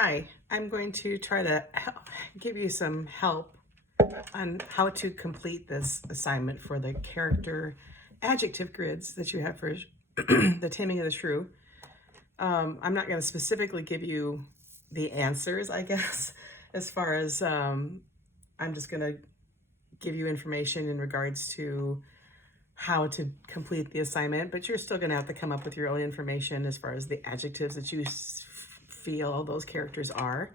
Hi, I'm going to try to give you some help on how to complete this assignment for the character adjective grids that you have for the Taming of the Shrew. I'm not going to specifically give you the answers, I guess, as far as I'm just going to give you information in regards to how to complete the assignment, but you're still going to have to come up with your own information as far as the adjectives that you feel those characters are.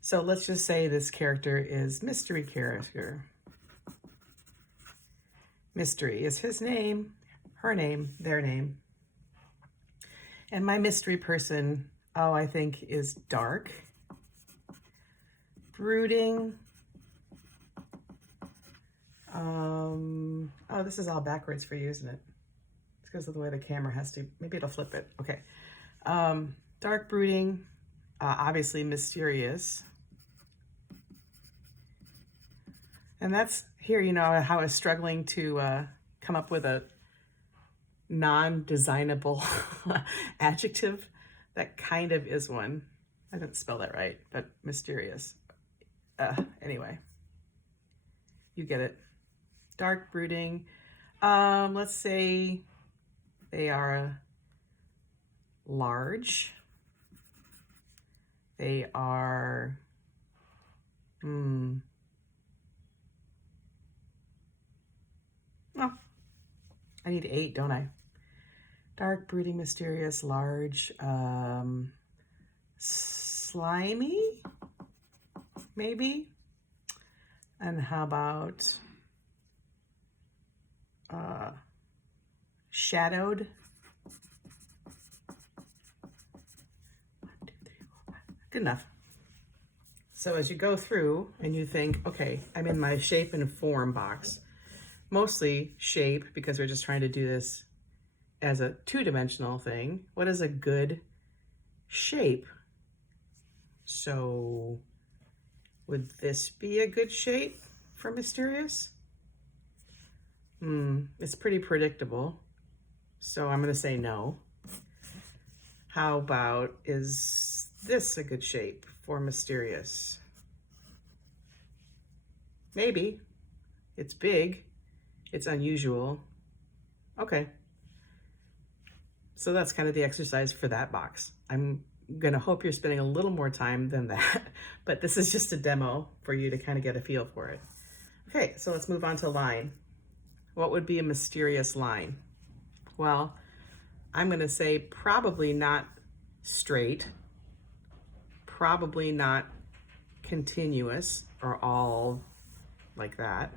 So let's just say this character is mystery character. Mystery is his name, her name, their name. And my mystery person, I think is dark, brooding. This is all backwards for you, isn't it? It's because of the way the camera has to, maybe it'll flip it. Okay. Dark, brooding, obviously mysterious. And that's here, how I was struggling to come up with a non-designable adjective. That kind of is one. I didn't spell that right, but mysterious. Anyway, you get it. Dark, brooding. Let's say they are large. They are, oh, I need 8, don't I? Dark, brooding, mysterious, large, slimy, maybe? And how about shadowed? 1, 2, 3, 4, 5. Good enough. So as you go through and you think, okay, I'm in my shape and form box, mostly shape because we're just trying to do this as a two-dimensional thing. What is a good shape? So would this be a good shape for mysterious? It's pretty predictable. So I'm going to say no. How about, is this a good shape for mysterious? Maybe. It's big. It's unusual. Okay. So that's kind of the exercise for that box. I'm going to hope you're spending a little more time than that, but this is just a demo for you to kind of get a feel for it. Okay, so let's move on to line. What would be a mysterious line? Well, I'm going to say probably not straight, probably not continuous or all like that.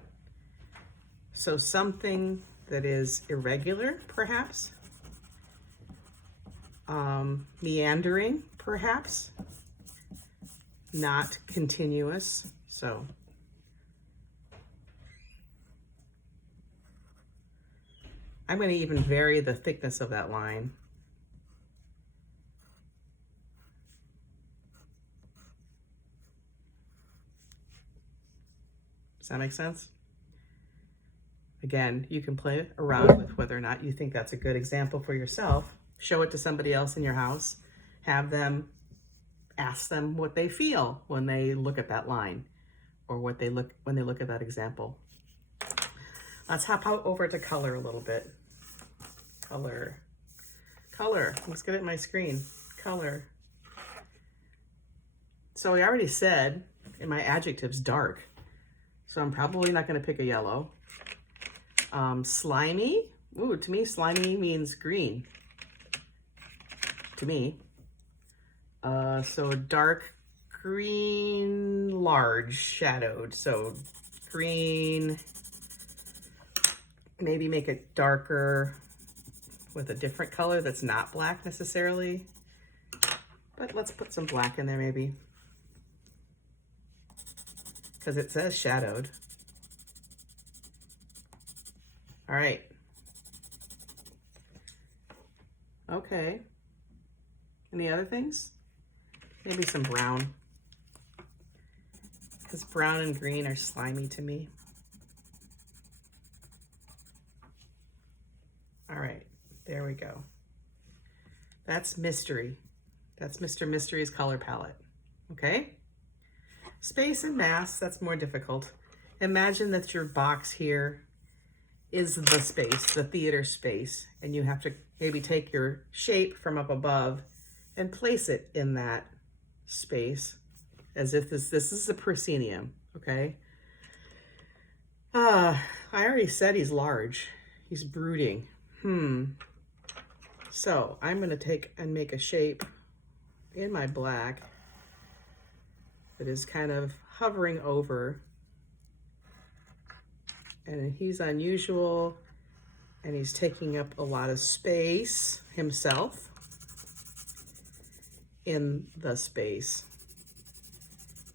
So something that is irregular, perhaps. Meandering, perhaps. Not continuous. So I'm going to even vary the thickness of that line. Does that make sense? Again, you can play around with whether or not you think that's a good example for yourself. Show it to somebody else in your house. Have them, ask them what they feel when they look at that line or when they look at that example. Let's hop out over to color a little bit. Color. Let's get it in my screen. Color. So we already said in my adjectives dark. So I'm probably not going to pick a yellow. Slimy. Ooh, to me, slimy means green. To me. So dark green, large, shadowed. So green, maybe make it darker with a different color that's not black necessarily. But let's put some black in there maybe. Because it says shadowed. All right. Okay. Any other things? Maybe some brown. Because brown and green are slimy to me. All right, there we go. That's mystery. That's Mr. Mystery's color palette. okay? Space and mass, that's more difficult. Imagine that your box here is the space, the theater space, and you have to maybe take your shape from up above and place it in that space as if this is a proscenium, okay? I already said he's large. He's brooding. So I'm going to take and make a shape in my black that is kind of hovering over. And he's unusual, and he's taking up a lot of space himself in the space.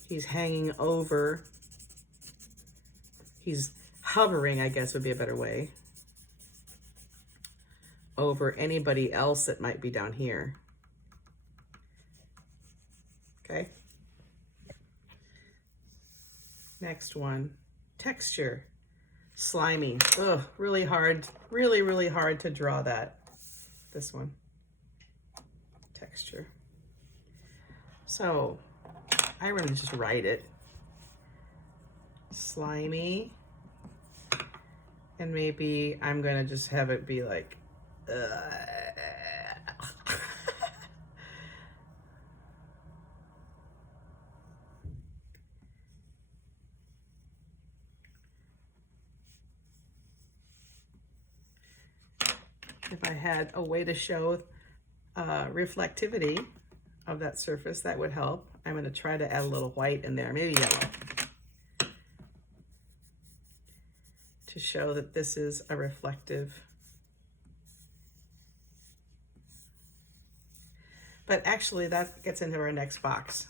He's hanging over. He's hovering, I guess would be a better way, over anybody else that might be down here. Okay. Next one, texture. Slimy. Ugh, really hard, really hard to draw that. This one. Texture. So I'm going to just write it. Slimy. And maybe I'm going to just have it be like, if I had a way to show reflectivity of that surface, that would help. I'm going to try to add a little white in there, maybe yellow, to show that this is a reflective. But actually that gets into our next box.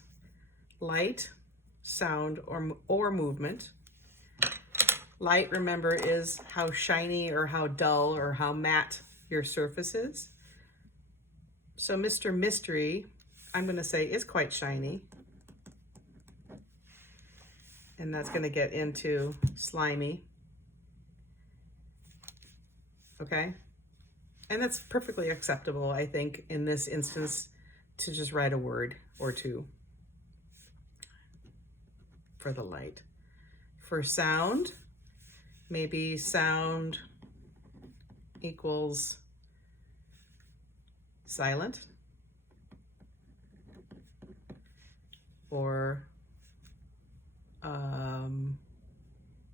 Light, sound, or movement. Light, remember, is how shiny or how dull or how matte your surface is. So Mr. Mystery, I'm going to say, is quite shiny. And that's going to get into slimy. Okay? And that's perfectly acceptable, I think, in this instance, to just write a word or two for the light. For sound, maybe sound equals silent, or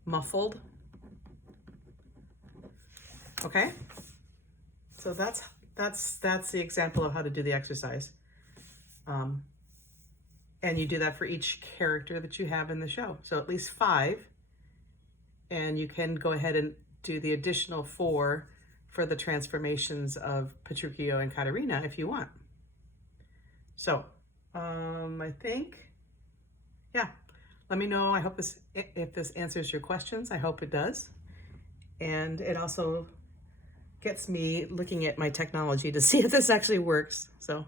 muffled. Okay, so that's the example of how to do the exercise, and you do that for each character that you have in the show, so at least 5, and you can go ahead and do the additional 4 for the transformations of Petruchio and Caterina if you want. So I think, yeah, let me know. I hope if this answers your questions. I hope it does. And it also gets me looking at my technology to see if this actually works. So